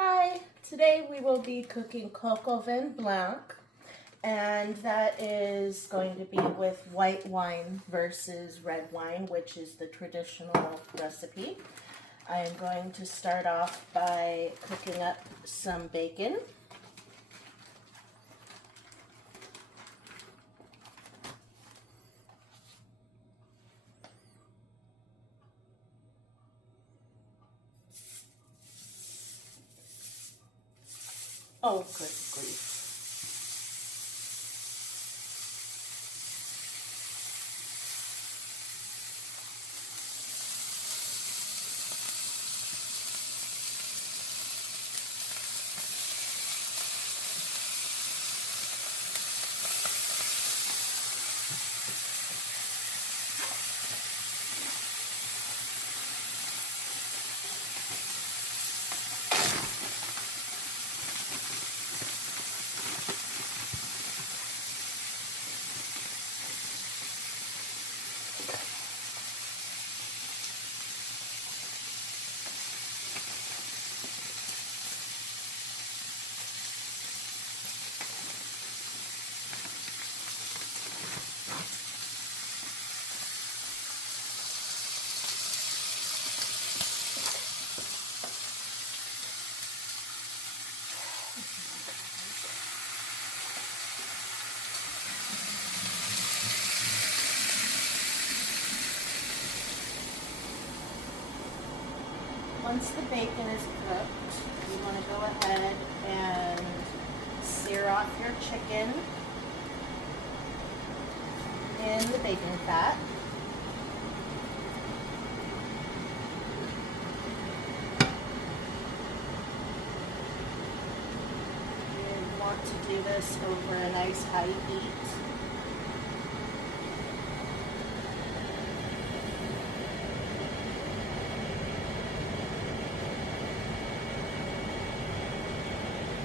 Hi, today we will be cooking Coq Au Vin blanc, and that is going to be with white wine versus red wine, which is the traditional recipe. I am going to start off by cooking up some bacon. Oh, good grief. Once the bacon is cooked, you want to go ahead and sear off your chicken in the bacon fat. You want to do this over a nice high heat.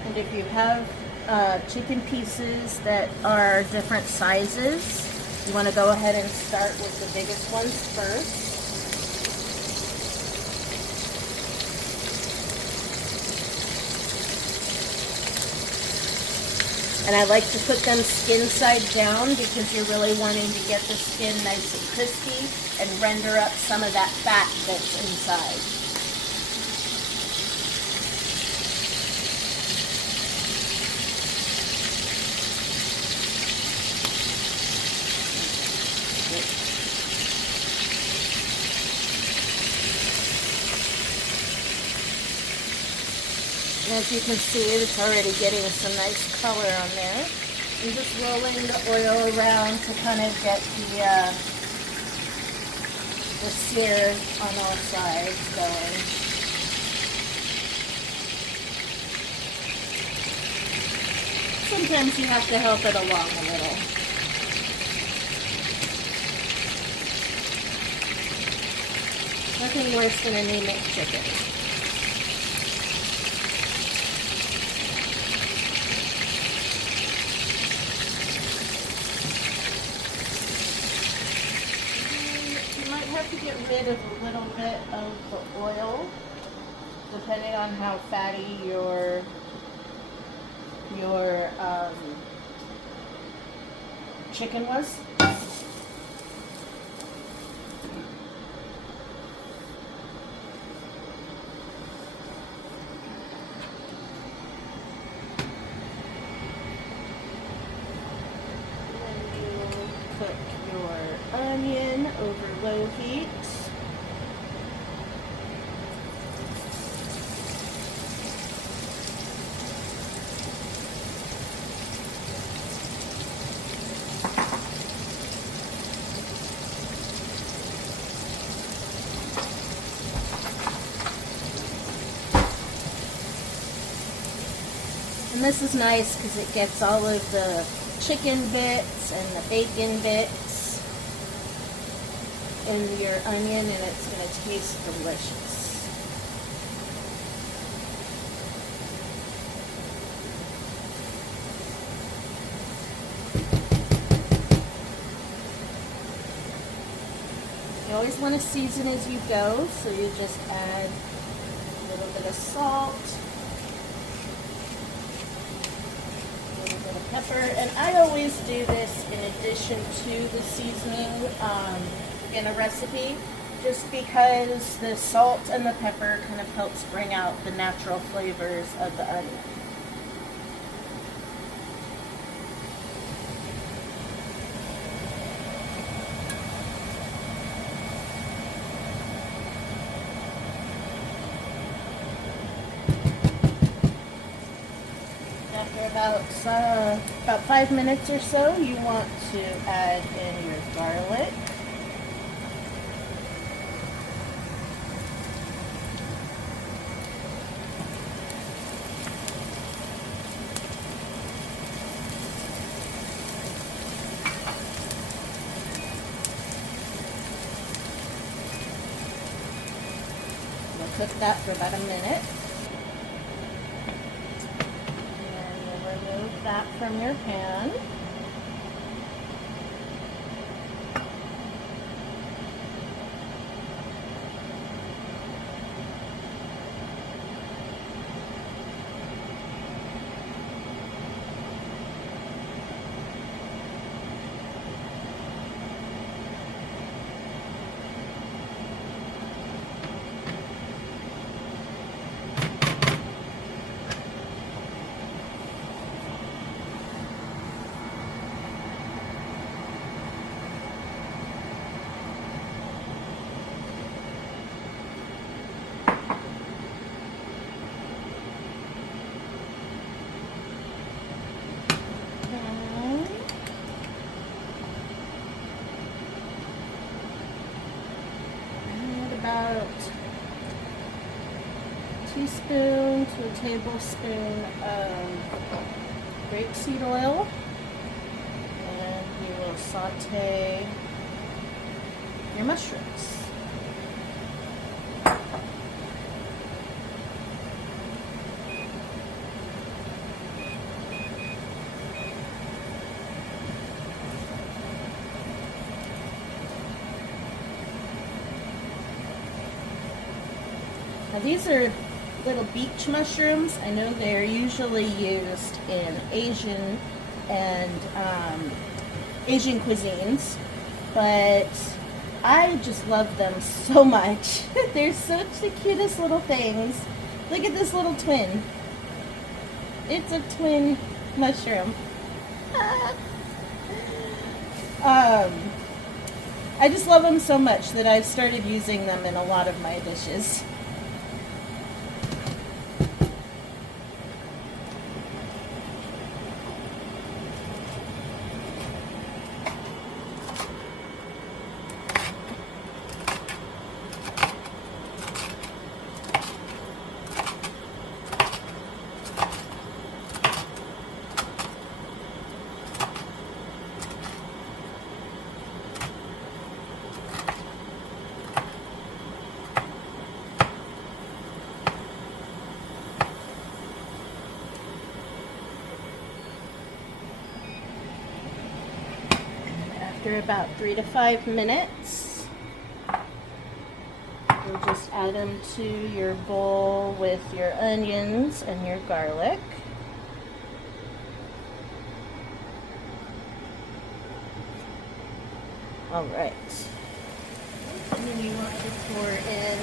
And if you have chicken pieces that are different sizes, you want to go ahead and start with the biggest ones first. And I like to put them skin side down because you're really wanting to get the skin nice and crispy and render up some of that fat that's inside. And as you can see, it's already getting some nice color on there. I'm just rolling the oil around to kind of get the sear on all sides going. Sometimes you have to help it along a little. Nothing worse than anemic chicken. Have to get rid of a little bit of the oil, depending on how fatty your chicken was. Cook your onion over low heat. And this is nice because it gets all of the chicken bits and the bacon bits in your onion, and it's going to taste delicious. You always want to season as you go, so you just add a little bit of salt, pepper, and I always do this in addition to the seasoning in a recipe, just because the salt and the pepper kind of helps bring out the natural flavors of the onion. About 5 minutes or so, you want to add in your garlic. We'll cook that for about a minute. That from your pan. About a teaspoon to a tablespoon of grapeseed oil, and you will saute your mushrooms. Now these are little beach mushrooms. I know they're usually used in Asian and Asian cuisines, but I just love them so much. They're such the cutest little things. Look at this little twin. It's a twin mushroom. I just love them so much that I've started using them in a lot of my dishes. After about 3 to 5 minutes, you'll just add them to your bowl with your onions and your garlic. All right. And then you want to pour in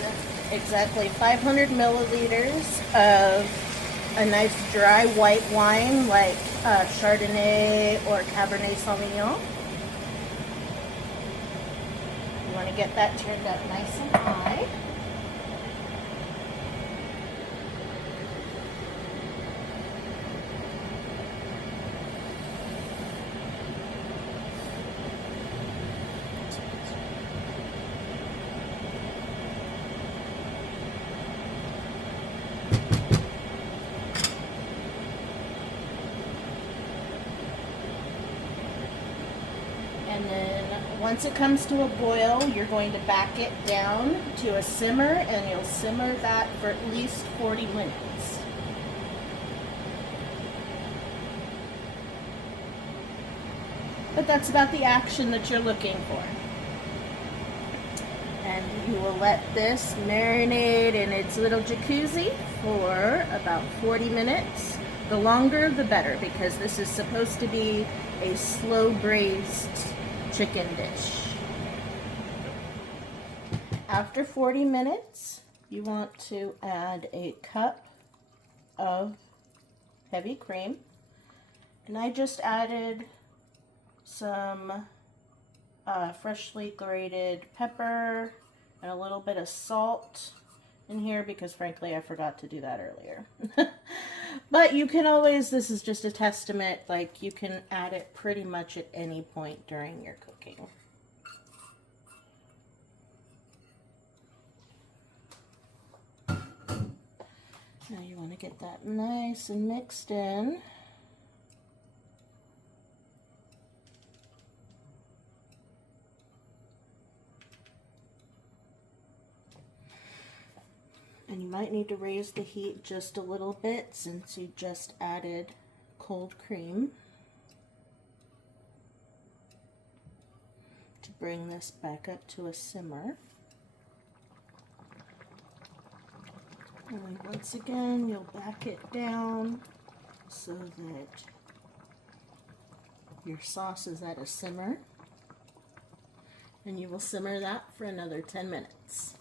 exactly 500 milliliters of a nice dry white wine like Chardonnay or Cabernet Sauvignon. You want to get that turned up nice and high. And then once it comes to a boil, you're going to back it down to a simmer, and you'll simmer that for at least 40 minutes. But that's about the action that you're looking for. And you will let this marinate in its little jacuzzi for about 40 minutes. The longer the better, because this is supposed to be a slow braised chicken dish. After 40 minutes, you want to add a cup of heavy cream. And I just added some freshly grated pepper and a little bit of salt in here because frankly I forgot to do that earlier. But you can always, this is just a testament, like you can add it pretty much at any point during your cooking. Now you want to get that nice and mixed in. And you might need to raise the heat just a little bit since you just added cold cream to bring this back up to a simmer. And once again, you'll back it down so that your sauce is at a simmer. And you will simmer that for another 10 minutes.